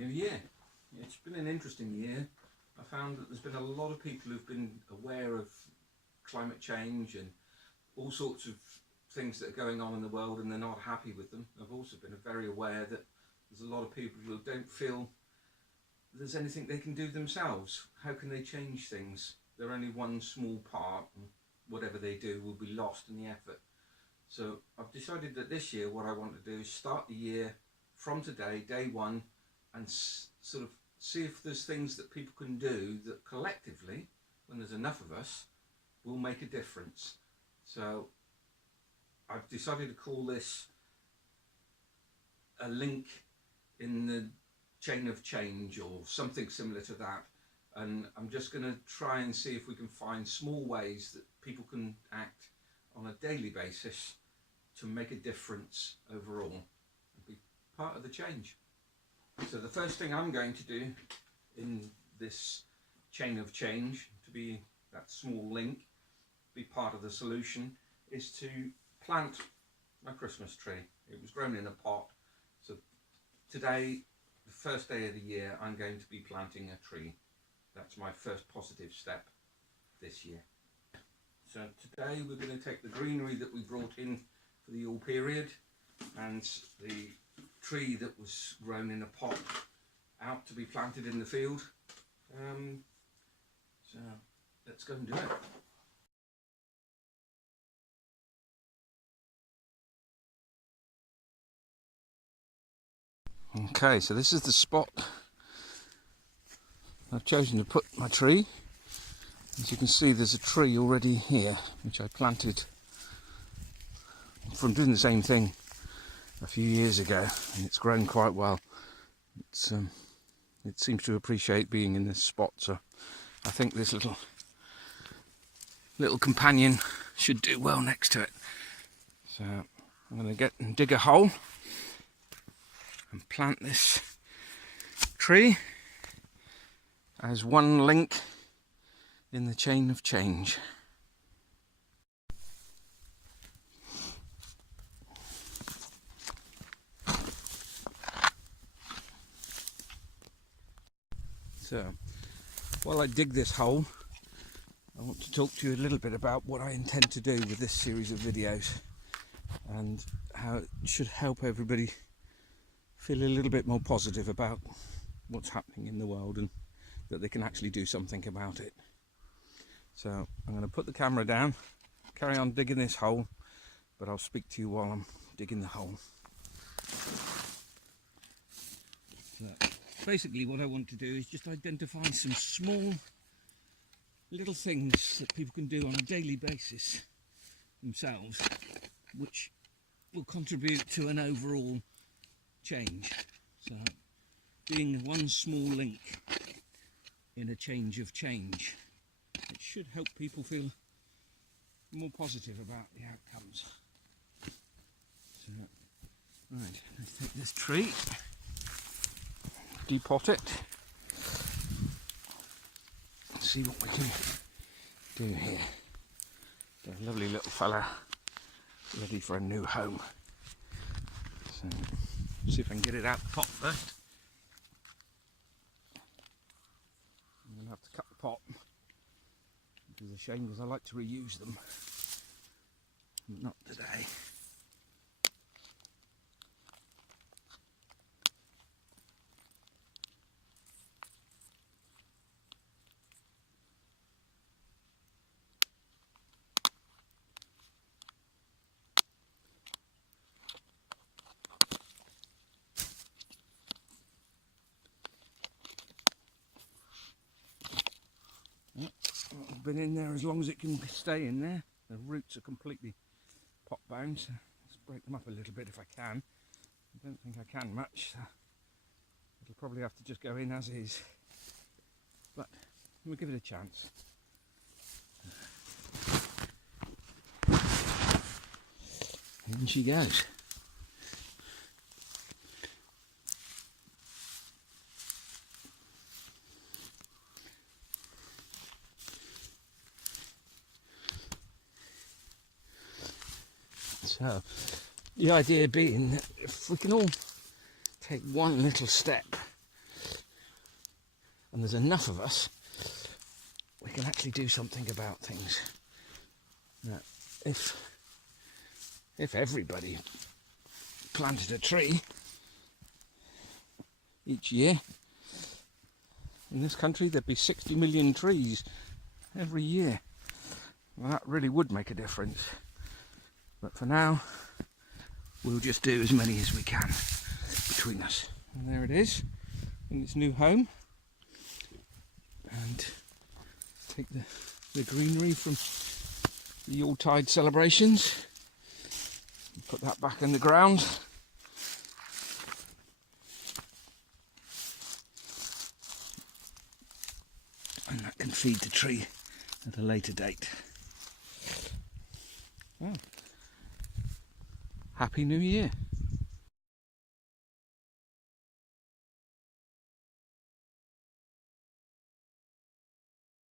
New Year. It's been an interesting year. I found that there's been a lot of people who've been aware of climate change and all sorts of things that are going on in the world, and they're not happy with them. I've also been very aware that there's a lot of people who don't feel there's anything they can do themselves. How can they change things? They're only one small part, and whatever they do will be lost in the effort. So I've decided that this year what I want to do is start the year from today, day one, and sort of see if there's things that people can do that collectively, when there's enough of us, will make a difference. So I've decided to call this a link in the chain of change, or something similar to that. And I'm just going to try and see if we can find small ways that people can act on a daily basis to make a difference overall and be part of the change. So the first thing I'm going to do in this chain of change, to be that small link, be part of the solution, is to plant my Christmas tree. It was grown in a pot. So today, the first day of the year, I'm going to be planting a tree. That's my first positive step this year. So today we're going to take the greenery that we brought in for the Yule period and the tree that was grown in a pot out to be planted in the field. So let's go and do it. Okay, so this is the spot I've chosen to put my tree. As you can see, there's a tree already here which I planted from doing the same thing a few years ago, and it's grown quite well. It seems to appreciate being in this spot, so I think this little companion should do well next to it. So I'm going to get and dig a hole and plant this tree as one link in the chain of change. So while I dig this hole, I want to talk to you a little bit about what I intend to do with this series of videos and how it should help everybody feel a little bit more positive about what's happening in the world and that they can actually do something about it. So I'm going to put the camera down, carry on digging this hole, but I'll speak to you while I'm digging the hole. So basically what I want to do is just identify some small little things that people can do on a daily basis themselves, which will contribute to an overall change. So being one small link in a change of change, it should help people feel more positive about the outcomes. So, right, let's take this tree, depot it, and see what we can do here. Got a lovely little fella ready for a new home. So, see if I can get it out the pot first. I'm going to have to cut the pot, which is a shame because I like to reuse them. But not today. Been in there as long as it can stay in there. The roots are completely pot bound, so let's break them up a little bit if I can. I don't think I can much, so it'll probably have to just go in as is, but we'll give it a chance. In she goes. So the idea being that if we can all take one little step and there's enough of us, we can actually do something about things. That if everybody planted a tree each year in this country, there'd be 60 million trees every year. Well, that really would make a difference. But for now, we'll just do as many as we can between us. And there it is, in its new home. And take the greenery from the Yuletide celebrations and put that back in the ground. And that can feed the tree at a later date. Well, Happy New Year.